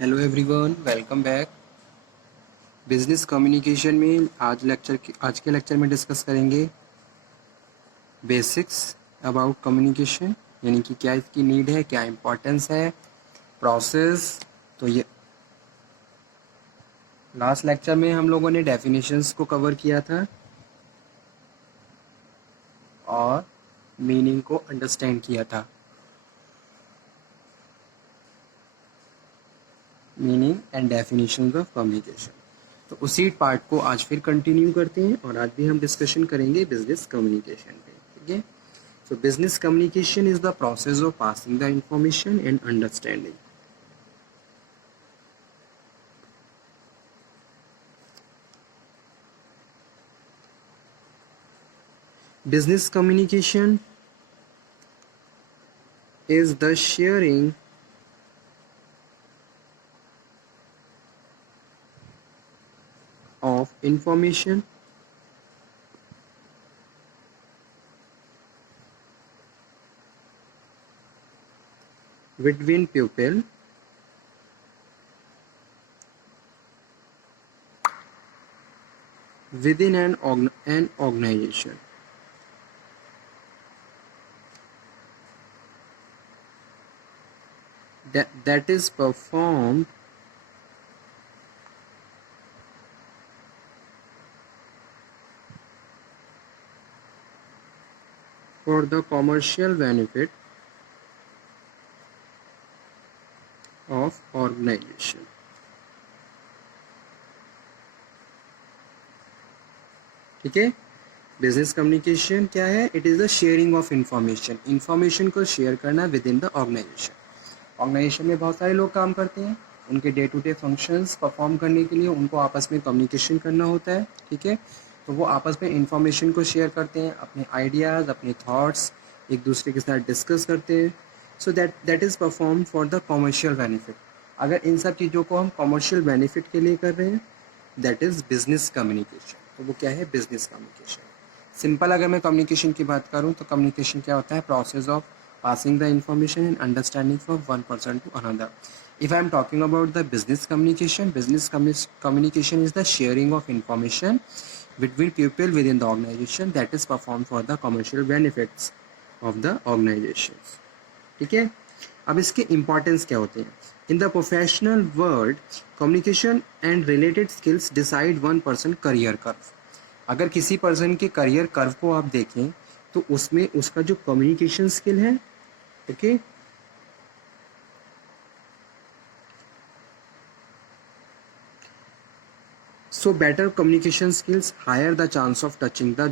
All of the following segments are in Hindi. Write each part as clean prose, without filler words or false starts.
Hello everyone, welcome back. Business communication में आज के लेक्चर में डिस्कस करेंगे बेसिक्स अबाउट कम्युनिकेशन, यानी कि क्या इसकी नीड है, क्या इम्पोर्टेंस है, प्रोसेस। तो ये लास्ट लेक्चर में हम लोगों ने डेफिनेशंस को कवर किया था और मीनिंग को अंडरस्टैंड किया था। Meaning and definitions of communication. तो उसी पार्ट को आज फिर कंटिन्यू करते हैं और आज भी हम डिस्कशन करेंगे बिजनेस कम्युनिकेशन पे। ठीक है। So business communication is the process of passing the information and understanding. Business communication is the sharing of information between people within an organization. That is performed for the commercial benefit of organization. ठीक है। बिजनेस कम्युनिकेशन क्या है? It is the sharing of information. Information को शेयर करना within the organisation. Organisation में बहुत सारे लोग काम करते हैं, उनके day to day functions perform करने के लिए उनको आपस में कम्युनिकेशन करना होता है। ठीक है। तो वो आपस में इंफॉर्मेशन को शेयर करते हैं, अपने आइडियाज़, अपने थॉट्स एक दूसरे के साथ डिस्कस करते हैं। So that is perform for the commercial benefit. अगर इन सब चीज़ों को हम कॉमर्शियल बेनिफिट के लिए कर रहे हैं, दैट इज़ बिजनेस कम्युनिकेशन। तो वो क्या है? Business communication. सिंपल अगर मैं कम्युनिकेशन की बात करूँ तो कम्युनिकेशन क्या होता है? Process of passing the information and understanding from one person to another. If I am talking about the business communication, communication is the sharing of information between people within the organization that is performed for the commercial benefits of the organizations. ठीक है। अब इसके इम्पोर्टेंस क्या होते हैं? In the professional world communication and related skills decide one person career curve. अगर किसी पर्सन के करियर कर्व को आप देखें तो उसमें उसका जो कम्युनिकेशन स्किल है, okay, so better communication skills higher the chance of touching the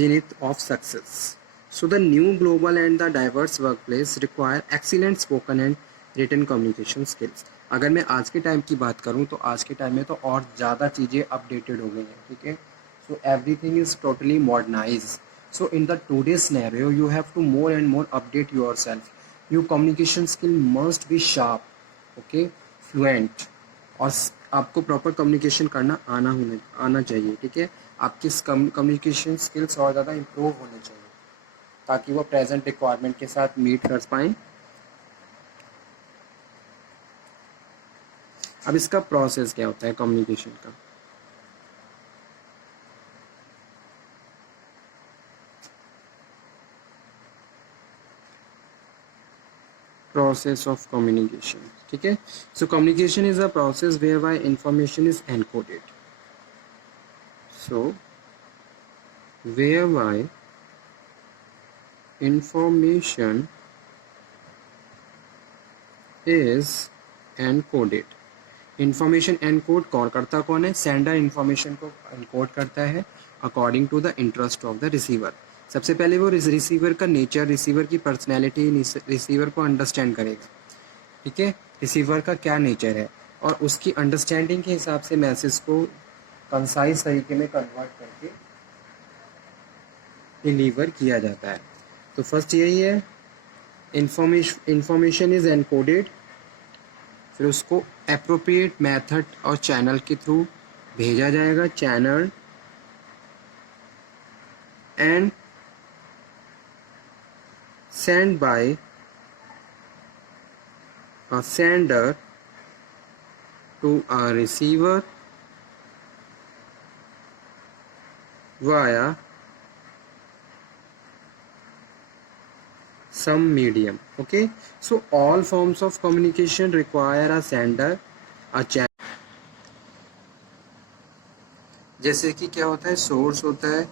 zenith of success. So the new global and the diverse workplace require excellent spoken and written communication skills. अगर मैं आज के टाइम की बात करूं तो आज के टाइम में तो और ज़्यादा चीज़ें अपडेटेड हो गई हैं। ठीक है। So everything is totally modernise. So in the today's scenario you have to more and more update yourself. Your communication skill must be sharp, okay, fluent, और आपको प्रॉपर कम्युनिकेशन करना आना चाहिए। ठीक है। आपकी कम्युनिकेशन स्किल्स और ज़्यादा इम्प्रूव होने चाहिए ताकि वो प्रेजेंट रिक्वायरमेंट के साथ मीट कर पाएँ। अब इसका प्रोसेस क्या होता है कम्युनिकेशन का? Process of communication. ठीक है। So communication is a process whereby information is encoded. So whereby information is encoded. Information encode करता कौन है? सेंडर इंफॉर्मेशन को एनकोड करता है according to the interest of the receiver. सबसे पहले वो रिसीवर का नेचर, रिसीवर की पर्सनैलिटी, रिसीवर को अंडरस्टैंड करेगा। ठीक है। रिसीवर का क्या नेचर है और उसकी अंडरस्टैंडिंग के हिसाब से मैसेज को कंसाइज तरीके में कन्वर्ट करके डिलीवर किया जाता है। तो फर्स्ट यही है, इंफॉर्मेशन इज एनकोडेड, फिर उसको एप्रोप्रिएट मेथड और चैनल के थ्रू भेजा जाएगा। Channel and send by a sender to a receiver via some medium. Okay, so all forms of communication require a sender, a channel. जैसे कि क्या होता है, सोर्स होता है,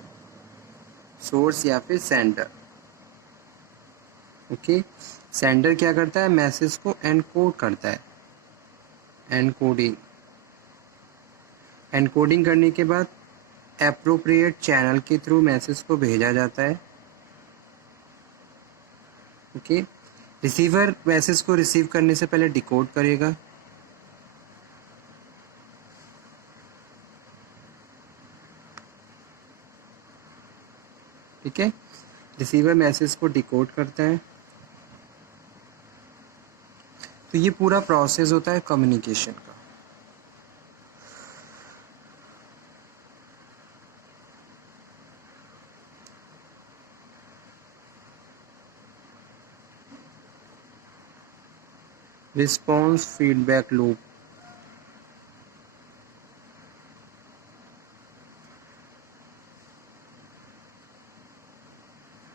सोर्स या फिर सेंडर. ओके, सेंडर क्या करता है, मैसेज को एनकोड करता है. एनकोडिंग, एनकोडिंग करने के बाद एप्रोप्रिएट चैनल के थ्रू मैसेज को भेजा जाता है. ओके, रिसीवर मैसेज को रिसीव करने से पहले डिकोड करेगा. ठीक है, रिसीवर मैसेज को डिकोड करता है. तो ये पूरा प्रोसेस होता है कम्युनिकेशन का. Response feedback loop.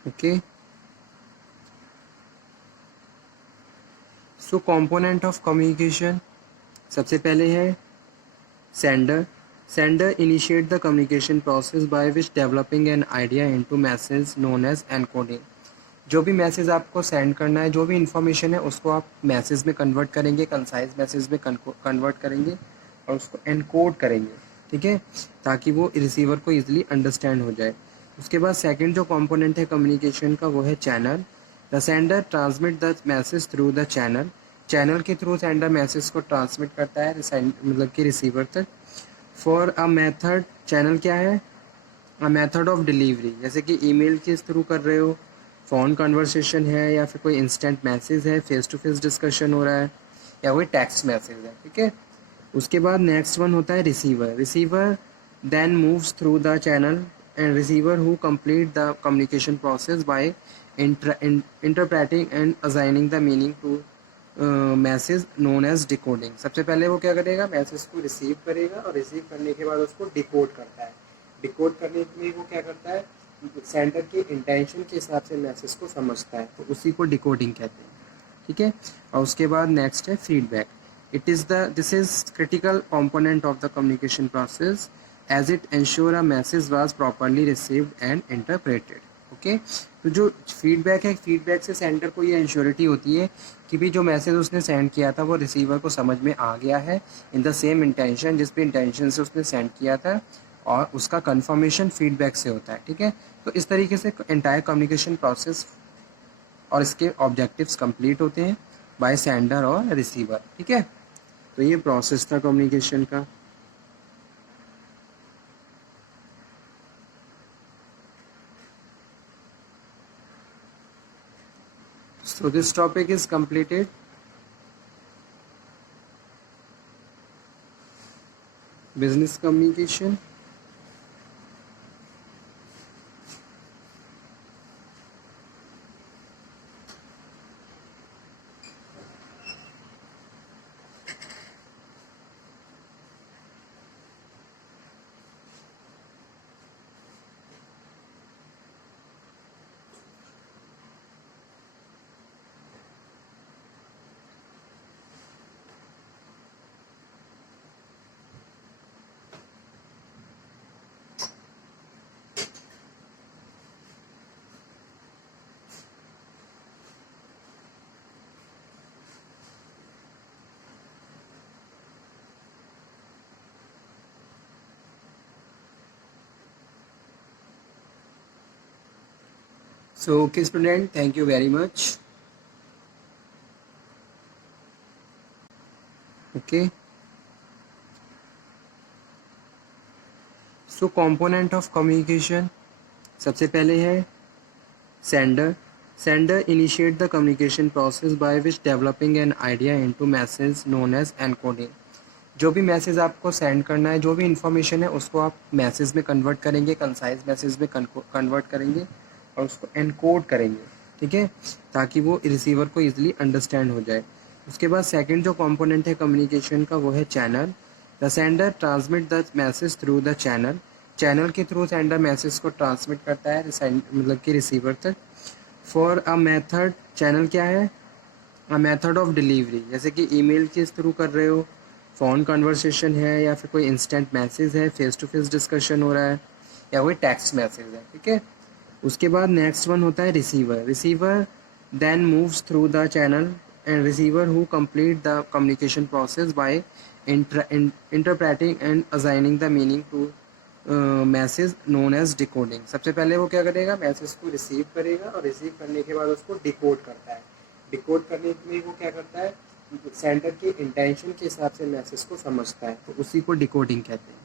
Okay, so component of communication, सबसे पहले है sender. Sender initiate the communication process by which developing an idea into message known as encoding. जो भी मैसेज आपको सेंड करना है, जो भी इंफॉर्मेशन है, उसको आप मैसेज में कन्वर्ट करेंगे, कंसाइज मैसेज में कन्वर्ट करेंगे और उसको एनकोड करेंगे. ठीक है, ताकि वो रिसीवर को इजीली अंडरस्टैंड हो जाए. उसके बाद सेकंड जो कंपोनेंट है कम्युनिकेशन का, वो है channel. The sender transmit the message through the channel. Channel के थ्रू सेंडर मैसेज को ट्रांसमिट करता है, मतलब कि रिसीवर तक. फॉर अ मेथड, चैनल क्या है, अ मेथड ऑफ डिलीवरी. जैसे कि ईमेल के थ्रू कर रहे हो, फ़ोन कन्वर्सेशन है, या फिर कोई इंस्टेंट मैसेज है, फेस टू फेस डिस्कशन हो रहा है, या कोई टेक्स्ट मैसेज है. ठीक है, उसके बाद नेक्स्ट वन होता है receiver. Receiver then moves through the channel and receiver who complete the communication process by interpreting and assigning the meaning to message known as decoding. सबसे पहले वो क्या करेगा, मैसेज को रिसीव करेगा और रिसीव करने के बाद उसको डिकोड करता है. डिकोड करने में वो क्या करता है, सेंडर के इंटेंशन के हिसाब से मैसेज को समझता है, तो उसी को डिकोडिंग कहते हैं. ठीक है, और उसके बाद नेक्स्ट है feedback. This is critical component of the communication process as it ensure a message was properly received and interpreted. Okay, तो जो फीडबैक है, फीडबैक से सेंडर को ये इंश्योरिटी होती है कि भी जो मैसेज उसने सेंड किया था वो रिसीवर को समझ में आ गया है इन द सेम इंटेंशन, जिस भी इंटेंशन से उसने सेंड किया था, और उसका कंफर्मेशन फीडबैक से होता है. ठीक है, तो इस तरीके से एंटायर कम्युनिकेशन प्रोसेस और इसके ऑब्जेक्टिव्स कंप्लीट होते हैं बाय सेंडर और रिसीवर. ठीक है, तो ये प्रोसेस था कम्युनिकेशन का. So this topic is completed. Business communication. So okay student, thank you very much. Okay, so component of communication, सबसे पहले है sender. Sender initiate the communication process by which developing an idea into message known as encoding. जो भी मैसेज आपको सेंड करना है, जो भी इंफॉर्मेशन है, उसको आप मैसेज में कन्वर्ट करेंगे, कंसाइज मैसेज में कन्वर्ट करेंगे और उसको एनकोड करेंगे. ठीक है, ताकि वो रिसीवर को इजीली अंडरस्टैंड हो जाए. उसके बाद सेकंड जो कंपोनेंट है कम्युनिकेशन का वो है channel. The sender transmit the message through the channel. Channel के थ्रू सेंडर मैसेज को ट्रांसमिट करता है मतलब कि रिसीवर तक। फॉर अ मेथड, चैनल क्या है? अ मेथड ऑफ डिलीवरी, जैसे कि ईमेल के थ्रू कर रहे हो, फ़ोन कन्वर्सेशन है, या फिर कोई इंस्टेंट मैसेज है, फेस टू फेस डिस्कशन हो रहा है, या कोई टेक्स्ट मैसेज है, ठीक है। उसके बाद नेक्स्ट वन होता है receiver. Receiver then moves through the channel and receiver who complete the communication process by interpreting and assigning the meaning to message known as decoding. सबसे पहले वो क्या करेगा, मैसेज को रिसीव करेगा और रिसीव करने के बाद उसको डिकोड करता है। डिकोड करने में वो क्या करता है, सेंडर के इंटेंशन के हिसाब से मैसेज को समझता है, तो उसी को डिकोडिंग कहते हैं,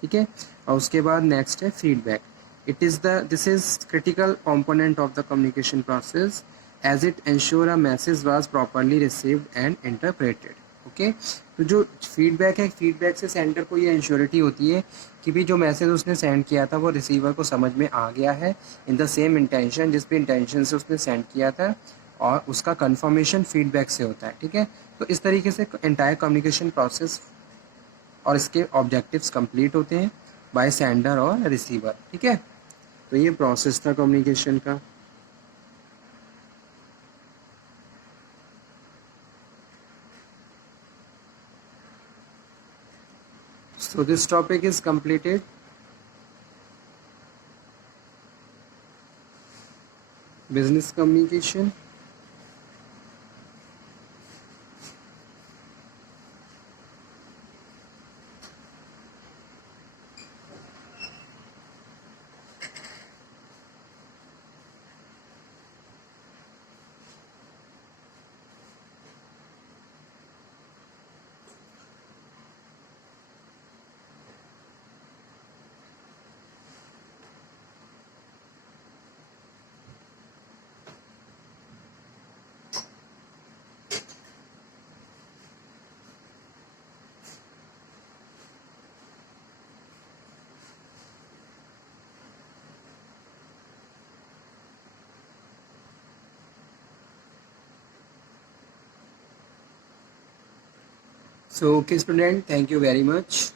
ठीक है। और उसके बाद नेक्स्ट है feedback. It is the this is critical component of the communication process as it ensure a message was properly received and interpreted. Okay, तो जो फीडबैक है, फीडबैक से सेंडर को ये इंश्योरिटी होती है कि भी जो मैसेज उसने सेंड किया था वो रिसीवर को समझ में आ गया है इन द सेम इंटेंशन, जिस भी इंटेंशन से उसने सेंड किया था, और उसका कंफर्मेशन फीडबैक से होता है, ठीक है। तो इस तरीके से एंटायर कम्युनिकेशन प्रोसेस और इसके ऑब्जेक्टिव्स कंप्लीट होते हैं बाय सेंडर और रिसीवर, ठीक है। तो ये प्रोसेस था कम्युनिकेशन का। So this topic is completed. Business communication. So okay student, thank you very much.